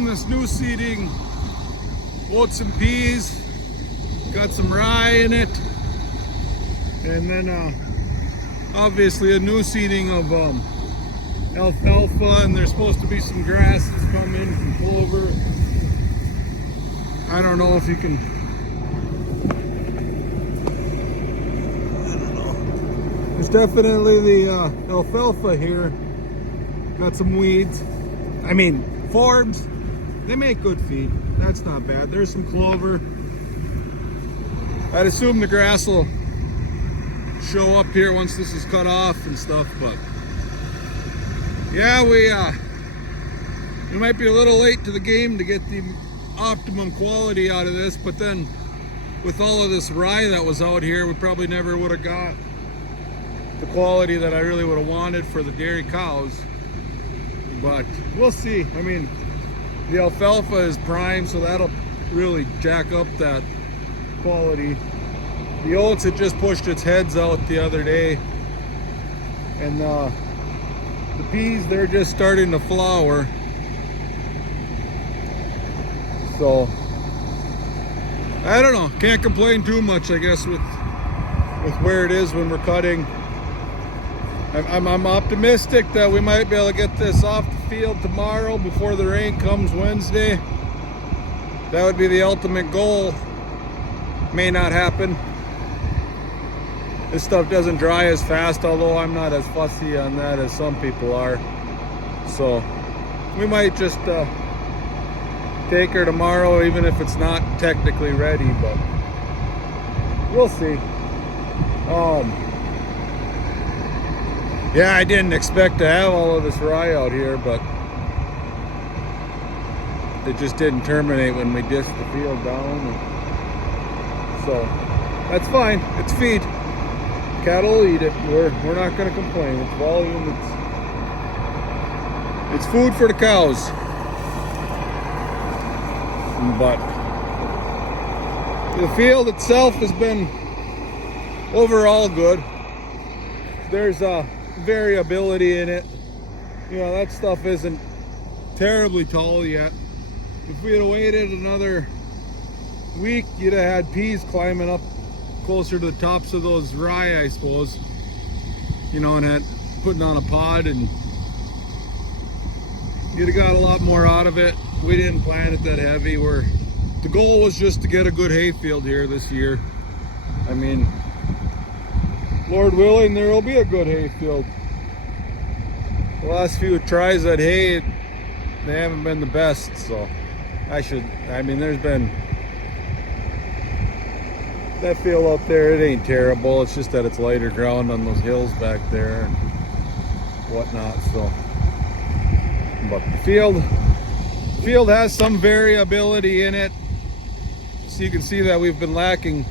growing this new seeding oats and peas. Got some rye in it. And then obviously a new seeding of alfalfa, and there's supposed to be some grasses coming, some clover. I don't know if you can, I don't know. There's definitely the alfalfa here. Got some weeds. I mean, forbs, they make good feed. That's not bad. There's some clover. I'd assume the grass will show up here once this is cut off and stuff, but yeah, we might be a little late to the game to get the optimum quality out of this, but then with all of this rye that was out here, we probably never would have got the quality that I really would have wanted for the dairy cows. But we'll see. I mean, the alfalfa is prime, so that'll really jack up that quality. The oats had just pushed its heads out the other day, and the peas, they're just starting to flower. So I don't know, can't complain too much, I guess, with where it is when we're cutting. I'm optimistic that we might be able to get this off the field tomorrow before the rain comes Wednesday. That would be the ultimate goal. May not happen. This stuff doesn't dry as fast, although I'm not as fussy on that as some people are. So we might just take her tomorrow, even if it's not technically ready, but we'll see. Yeah, I didn't expect to have all of this rye out here, but it just didn't terminate when we dished the field down. And so that's fine. It's feed. Cattle will eat it. We're not going to complain. It's volume. It's food for the cows. But the field itself has been overall good. There's a variability in it. You know, that stuff isn't terribly tall yet. If we had waited another week, you'd have had peas climbing up closer to the tops of those rye, I suppose. You know, and had putting on a pod, and you'd have got a lot more out of it. We didn't plant it that heavy. The goal was just to get a good hay field here this year. I mean, Lord willing, there will be a good hay field. The last few tries at hay, they haven't been the best, so I mean, there's been, that field out there, it ain't terrible. It's just that it's lighter ground on those hills back there and whatnot, so. But the field has some variability in it. So you can see that we've been lacking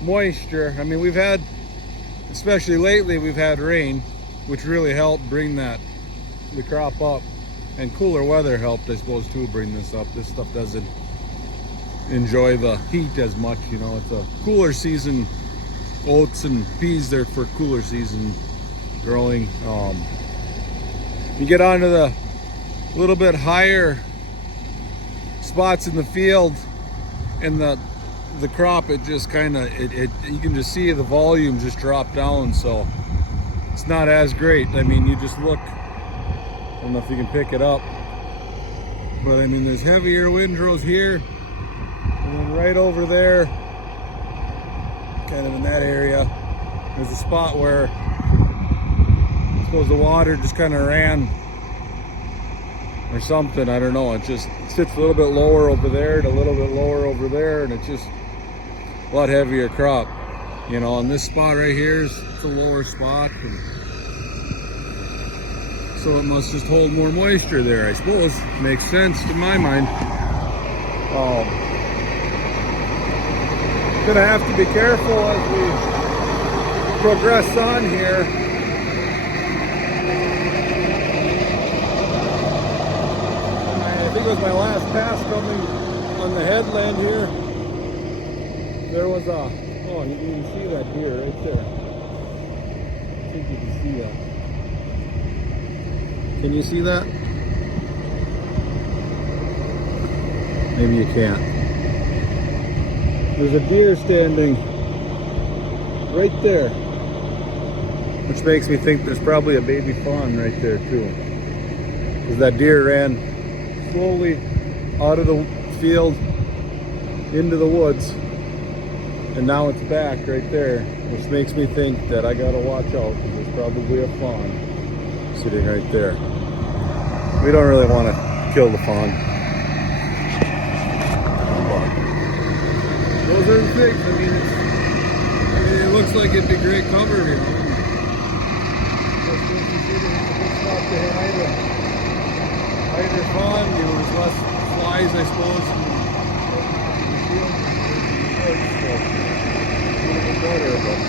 moisture. I mean, we've had, especially lately, we've had rain, which really helped bring the crop up, and cooler weather helped, I suppose, too, bring this up. This stuff doesn't enjoy the heat as much, you know. It's a cooler season. Oats and peas, they're for cooler season growing. You get onto the little bit higher spots in the field, and the crop, it just kind of, you can just see the volume just drop down, so it's not as great. I mean, you just look, I don't know if you can pick it up, but I mean, there's heavier windrows here, and then right over there, kind of in that area, there's a spot where I suppose the water just kind of ran or something, I don't know. It just sits a little bit lower over there and a little bit lower over there, and it's just a lot heavier crop, you know. And this spot right here is a lower spot, and so it must just hold more moisture there, I suppose. Makes sense to my mind. Gonna have to be careful as we progress on here. I think it was my last pass coming on the headland here. There was a, oh, you can see that deer right there. I think you can see that. Can you see that? Maybe you can't. There's a deer standing right there, which makes me think there's probably a baby fawn right there too. Because that deer ran slowly out of the field into the woods, and now it's back right there, which makes me think that I gotta watch out because there's probably a fawn sitting right there. We don't really want to kill the fawn. Those are the things. I mean, it looks like it'd be great cover, you know. Just if you see there's a good spot to hide or fawn, you know, there's less flies, I suppose, and whatnot in the field than there is in the woods, so a little bit better, but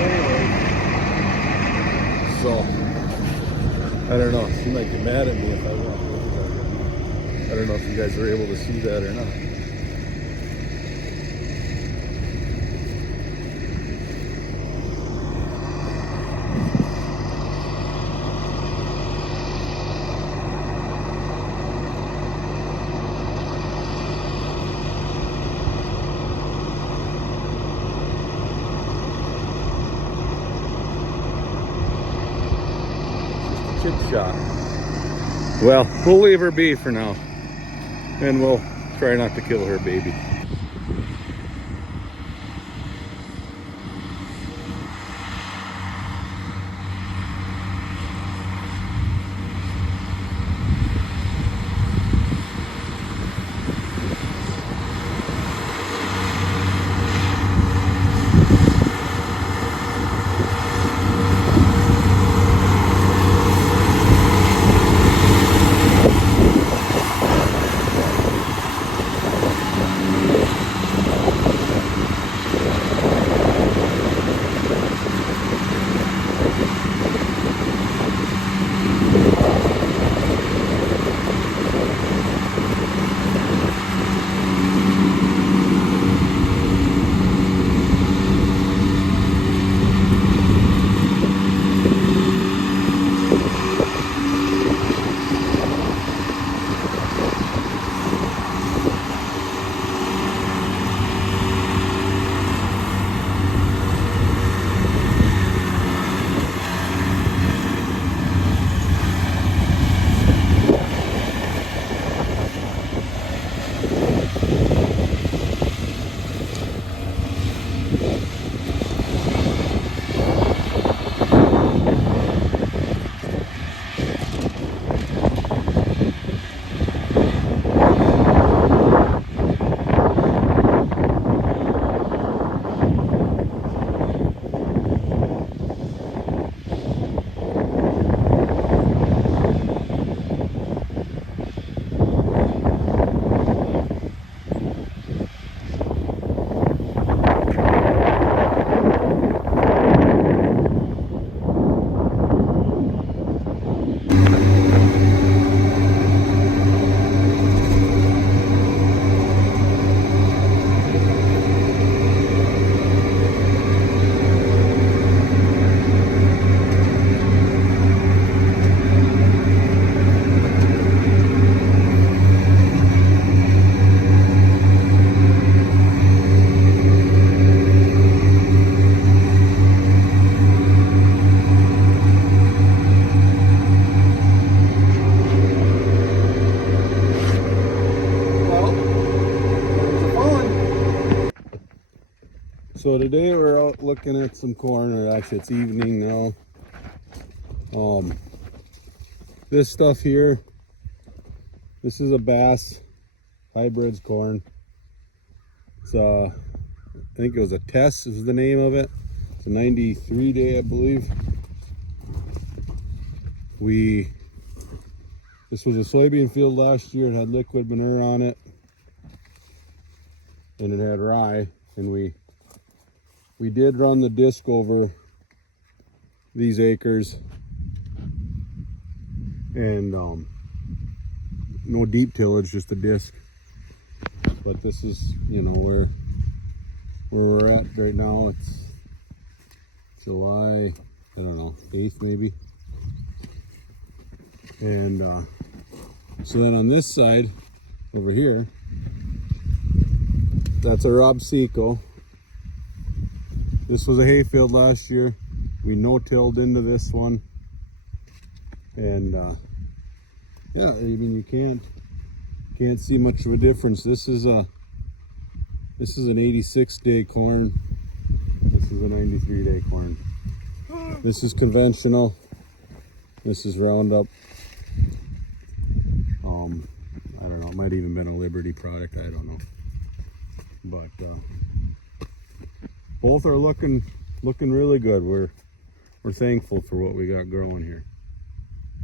anyway. So, I don't know. She might get mad at me if I walk over there. I don't know if you guys were able to see that or not. Chip shot. Well, we'll leave her be for now, and we'll try not to kill her baby. So today we're out looking at some corn, or actually it's evening now. This stuff here, this is a Bass hybrids corn. It's I think it was a Tess is the name of it. It's a 93 day, I believe. This was a soybean field last year. It had liquid manure on it, and it had rye, and we did run the disc over these acres, and no deep tillage, just a disc. But this is, you know, where we're at right now. It's July, I don't know, 8th maybe. And so then on this side, over here, that's a Robseco. This was a hayfield last year. We no-tilled into this one. And yeah, I mean, you can't see much of a difference. This is an 86-day corn. This is a 93-day corn. This is conventional. This is Roundup. I don't know, it might even been a Liberty product, I don't know. But both are looking really good. We're thankful for what we got growing here.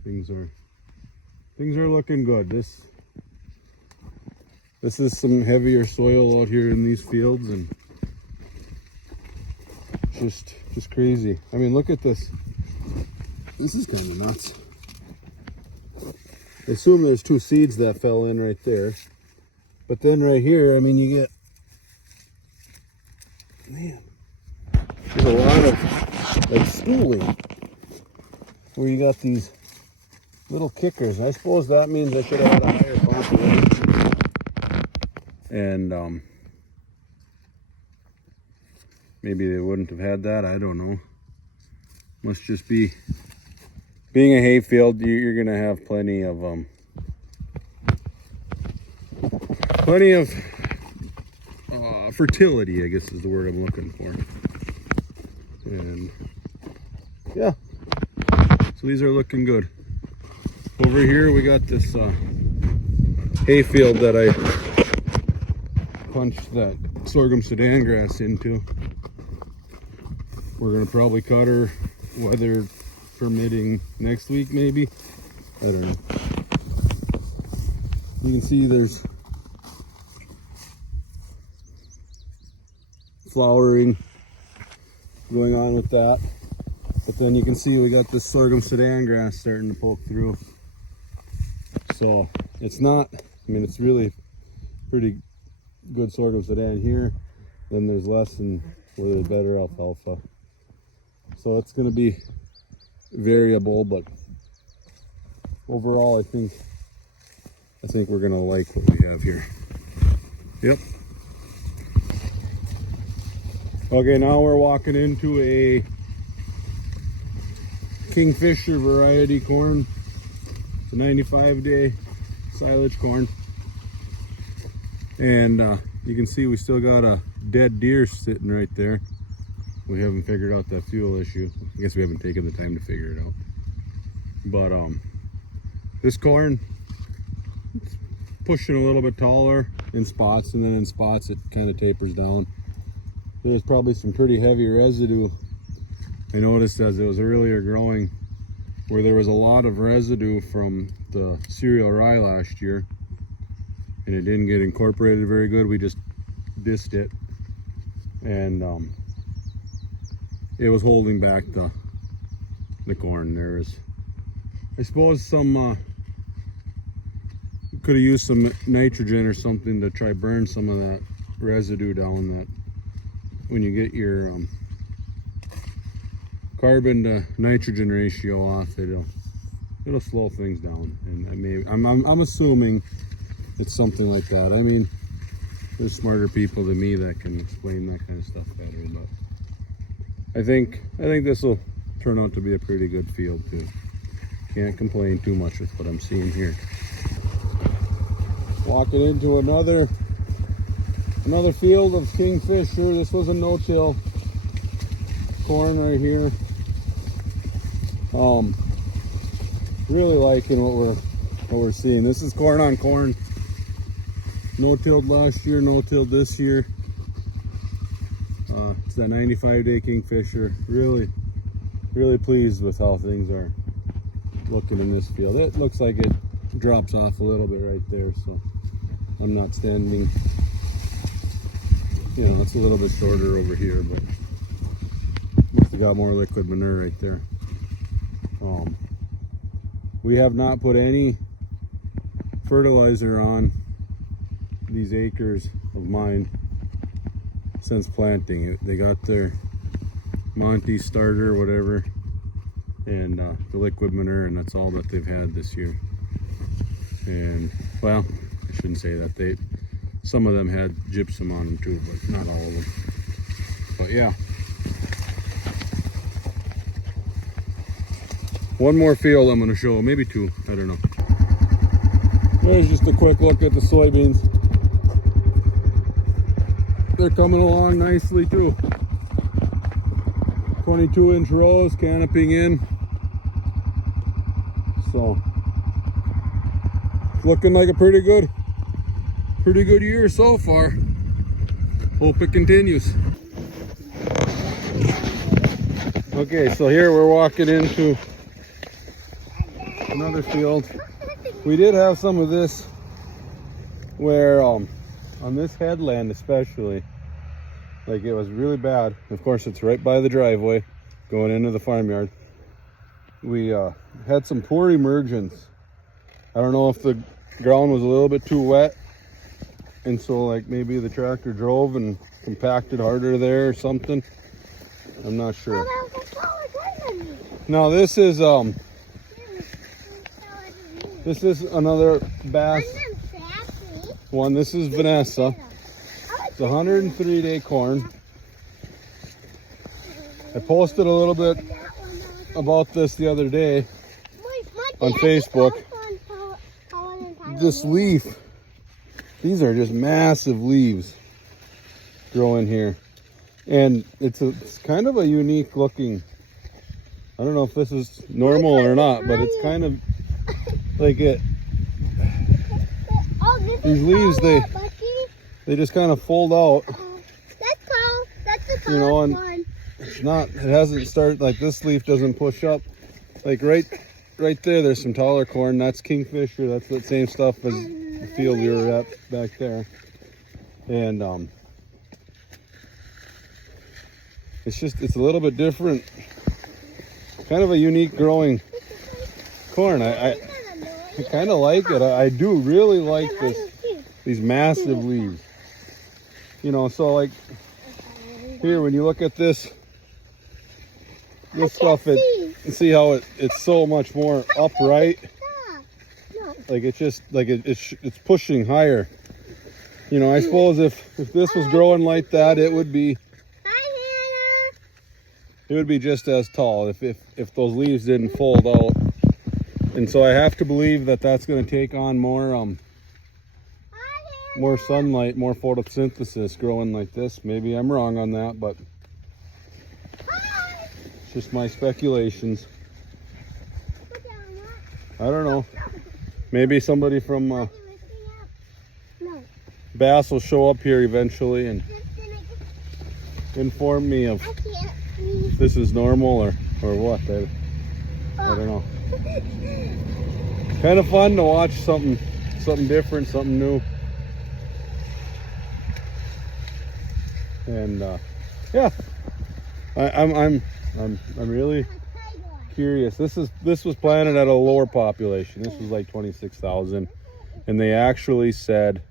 Things are looking good. This is some heavier soil out here in these fields, and just crazy. I mean, look at this. This is kind of nuts. I assume there's 2 seeds that fell in right there. But then right here, I mean, you get, man, there's a lot of like schooling where you got these little kickers. I suppose that means I should have had a higher confidence. And maybe they wouldn't have had that. I don't know. Must just be, being a hayfield, you're gonna have plenty of fertility, I guess is the word I'm looking for. And yeah, so these are looking good. Over here we got this hayfield that I punched that sorghum Sudan grass into. We're gonna probably cut her, weather permitting, next week maybe. I don't know. You can see there's flowering going on with that, but then you can see we got this sorghum Sudan grass starting to poke through. So it's not, I mean, it's really pretty good sorghum Sudan here. Then there's less and a little better alfalfa. So it's going to be variable, but overall I think we're going to like what we have here. Yep. Okay, now we're walking into a Kingfisher variety corn. It's a 95-day silage corn. And you can see we still got a dead deer sitting right there. We haven't figured out that fuel issue. I guess we haven't taken the time to figure it out. But this corn, it's pushing a little bit taller in spots, and then in spots it kind of tapers down. There's probably some pretty heavy residue. I noticed as it was earlier growing, where there was a lot of residue from the cereal rye last year, and it didn't get incorporated very good. We just dissed it, and it was holding back the corn. There is, I suppose, some could have used some nitrogen or something to try burn some of that residue down. That when you get your carbon to nitrogen ratio off, it'll slow things down. And I'm assuming it's something like that. I mean, there's smarter people than me that can explain that kind of stuff better, but I think this will turn out to be a pretty good field too. Can't complain too much with what I'm seeing here. Walking into another field of Kingfisher. This was a no-till corn right here. Really liking what we're seeing. This is corn on corn. No-tilled last year, no-tilled this year. It's that 95-day Kingfisher. Really pleased with how things are looking in this field. It looks like it drops off a little bit right there, so I'm not standing. You know, it's a little bit shorter over here, but must have got more liquid manure right there. We have not put any fertilizer on these acres of mine since planting. They got their Monty starter, whatever, and the liquid manure, and that's all that they've had this year. And well, I shouldn't say that. Some of them had gypsum on them too, but not all of them. But yeah. One more field I'm going to show, maybe two, I don't know. There's just a quick look at the soybeans. They're coming along nicely too. 22-inch rows, canopying in. So, looking like a pretty good year so far. Hope it continues. Okay, so here we're walking into another field. We did have some of this where on this headland especially, like it was really bad. Of course, it's right by the driveway going into the farmyard. We had some poor emergence. I don't know if the ground was a little bit too wet, and so like maybe the tractor drove and compacted harder there or something. I'm not sure. No, this is another bass one. This is Vanessa. It's 103-day corn. I posted a little bit about this the other day on Facebook. This leaf, these are just massive leaves growing here, and it's kind of a unique looking. I don't know if this is normal or not, but it's kind of like it. These leaves, they just kind of fold out. That's the and it's not. It hasn't started like this leaf doesn't push up. Like right there, there's some taller corn. That's kingfisher. That's the same stuff as the field we were at back there. And it's a little bit different. Kind of a unique growing corn. I kind of like it. I do really like these massive leaves. You know, so like here when you look at this stuff, you see how it's so much more upright. Like it's just like it's pushing higher. You know, I suppose if this was growing like that, it would be just as tall if those leaves didn't fold out. And so I have to believe that that's going to take on more sunlight, more photosynthesis growing like this. Maybe I'm wrong on that, but it's just my speculations. I don't know. Maybe somebody from Bass will show up here eventually and inform me of this is normal or what. I don't know. Kind of fun to watch something different, something new. And yeah, I'm really curious. This was planted at a lower population. This was like 26,000, and they actually said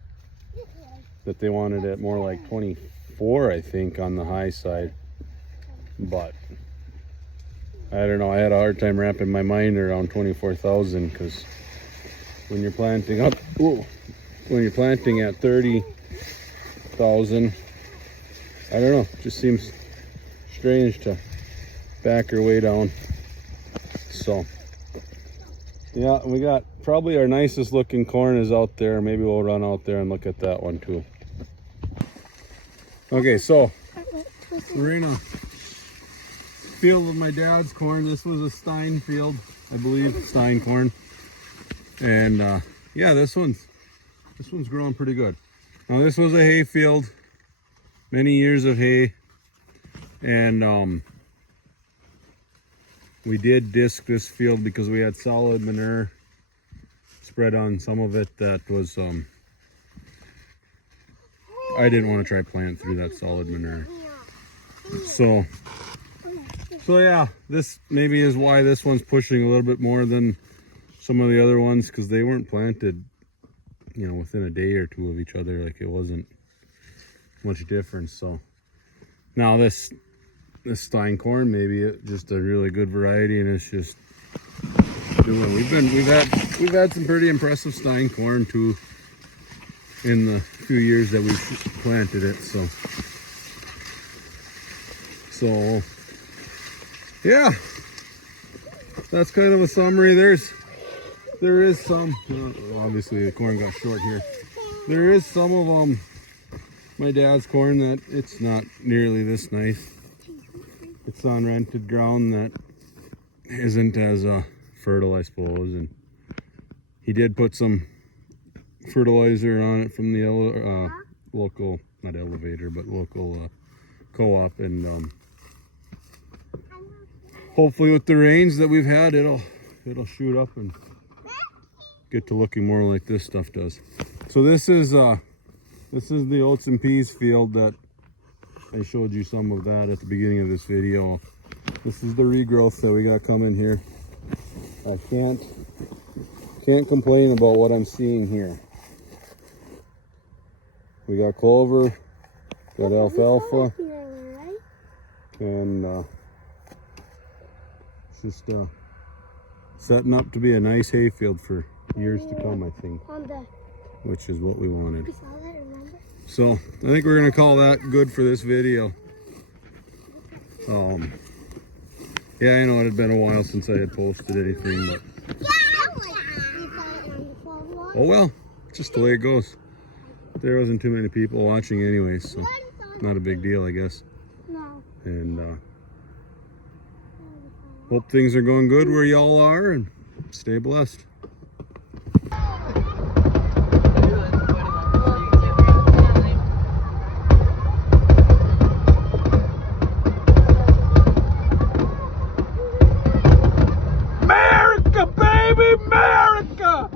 that they wanted it more like 24, I think, on the high side. But I don't know. I had a hard time wrapping my mind around 24,000 because when you're planting at 30,000, I don't know. It just seems strange to back her way down. So yeah, we got probably our nicest looking corn is out there. Maybe we'll run out there and look at that one too. Okay, so we're in a field of my dad's corn. This was a Stein field, I believe, Stein corn. And yeah, this one's growing pretty good. Now this was a hay field, many years of hay, and we did disc this field because we had solid manure spread on some of it that was I didn't want to try plant through that solid manure. So yeah, this maybe is why this one's pushing a little bit more than some of the other ones, because they weren't planted, you know, within a day or two of each other. Like it wasn't much difference. So now this Stein corn, maybe just a really good variety, and it's just doing. We've had some pretty impressive Stein corn too. in the few years that we planted it. So yeah, that's kind of a summary. There is some, obviously the corn got short here. There is some of my dad's corn that it's not nearly this nice. It's on rented ground that isn't as fertile, I suppose, and he did put some fertilizer on it from the local, not elevator, but local co-op, and hopefully with the rains that we've had, it'll shoot up and get to looking more like this stuff does. So this is the oats and peas field that I showed you some of that at the beginning of this video. This is the regrowth that we got coming here. I can't complain about what I'm seeing here. We got clover, got alfalfa, and it's just setting up to be a nice hayfield for years to come, I think, which is what we wanted. So I think we're gonna call that good for this video. Yeah, I know it had been a while since I had posted anything, but oh well, just the way it goes. There wasn't too many people watching anyways, so not a big deal, I guess. And hope things are going good where y'all are, and stay blessed. America, baby, America!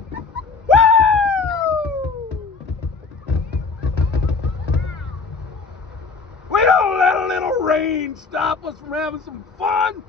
We don't let a little rain stop us from having some fun.